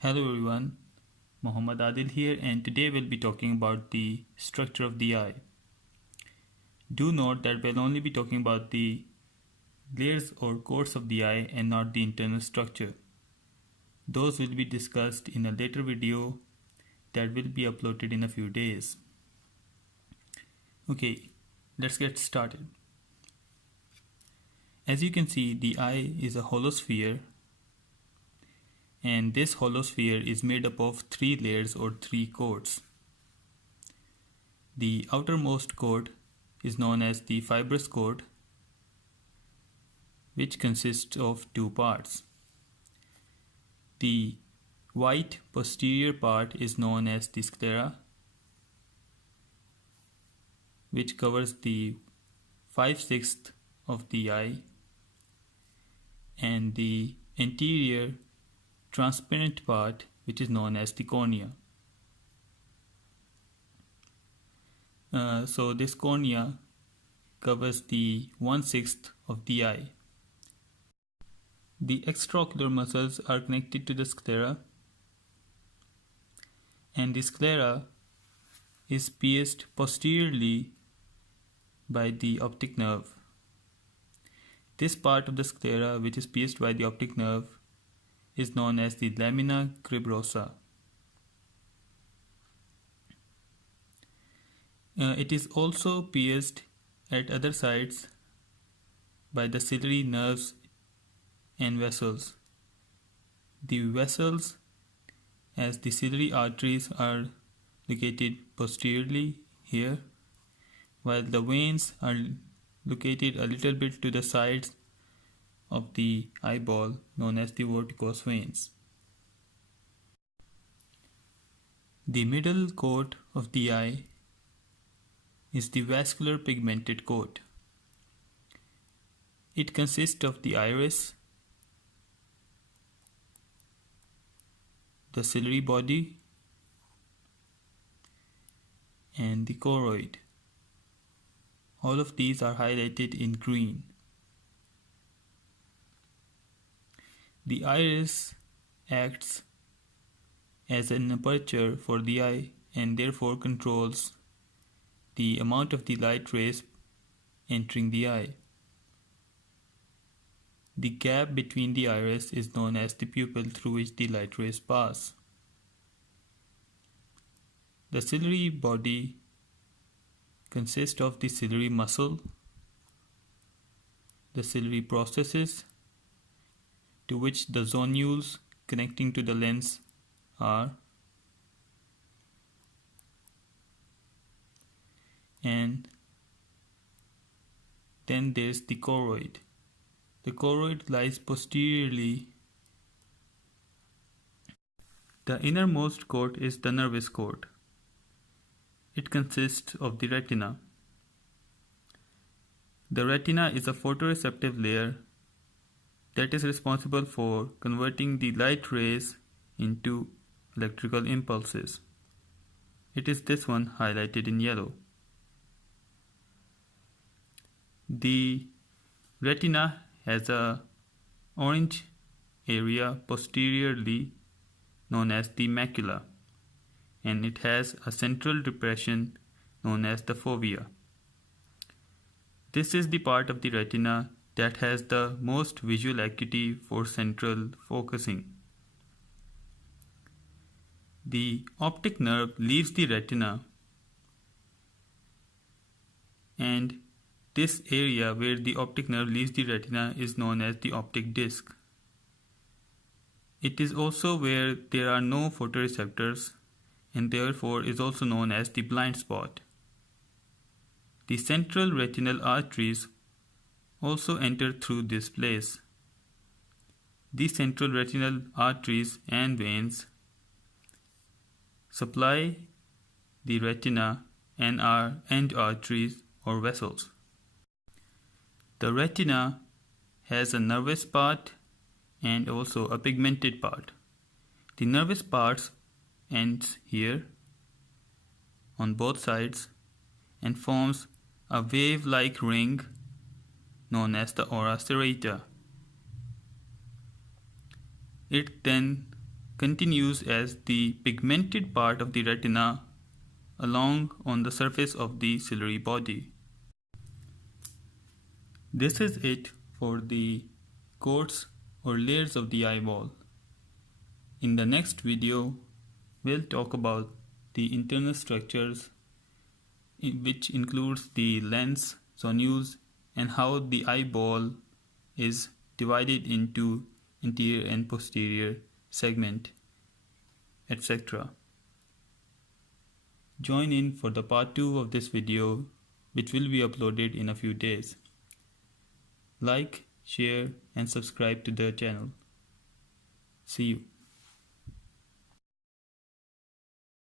Hello everyone, Muhammad Adil here, and today we'll be talking about the structure of the eye. Do note that we'll only be talking about the layers or coats of the eye and not the internal structure. Those will be discussed in a later video that will be uploaded in a few days. Okay, let's get started. As you can see, the eye is a hollow sphere, and this hollow sphere is made up of three layers or three coats. The outermost coat is known as the fibrous coat, which consists of two parts. The white posterior part is known as the sclera, which covers the 5/6 of the eye, and the anterior transparent part, which is known as the cornea. So this cornea covers the 1/6 of the eye. The extraocular muscles are connected to the sclera, and the sclera is pierced posteriorly by the optic nerve. This part of the sclera, which is pierced by the optic nerve, is known as the lamina cribrosa. It is also pierced at other sides by the ciliary nerves and vessels. The vessels, as the ciliary arteries, are located posteriorly here, while the veins are located a little bit to the sides of the eyeball, known as the varicose veins. The middle coat of the eye is the vascular pigmented coat. It consists of the iris, the ciliary body, and the choroid. All of these are highlighted in green. The iris acts as an aperture for the eye and therefore controls the amount of the light rays entering the eye. The gap between the iris is known as the pupil, through which the light rays pass. The ciliary body consists of the ciliary muscle, the ciliary processes, to which the zonules connecting to the lens are, and then there's the choroid. The choroid lies posteriorly. The innermost coat is the nervous coat. It consists of the retina. The retina is a photoreceptive layer that is responsible for converting the light rays into electrical impulses. It is this one highlighted in yellow. The retina has a orange area posteriorly known as the macula, and it has a central depression known as the fovea. This is the part of the retina that has the most visual acuity for central focusing. The optic nerve leaves the retina, and this area where the optic nerve leaves the retina is known as the optic disc. It is also where there are no photoreceptors, and therefore is also known as the blind spot. The central retinal arteries also enter through this place. The central retinal arteries and veins supply the retina and arteries or vessels. The retina has a nervous part and also a pigmented part. The nervous part ends here on both sides and forms a wave-like ring known as the ora serrata. It then continues as the pigmented part of the retina along on the surface of the ciliary body. This is it for the coats or layers of the eyeball. In the next video, we'll talk about the internal structures, which includes the lens, zonules, and how the eyeball is divided into anterior and posterior segment, etc. Join in for the part 2 of this video, which will be uploaded in a few days. Like, share, and subscribe to the channel. See you.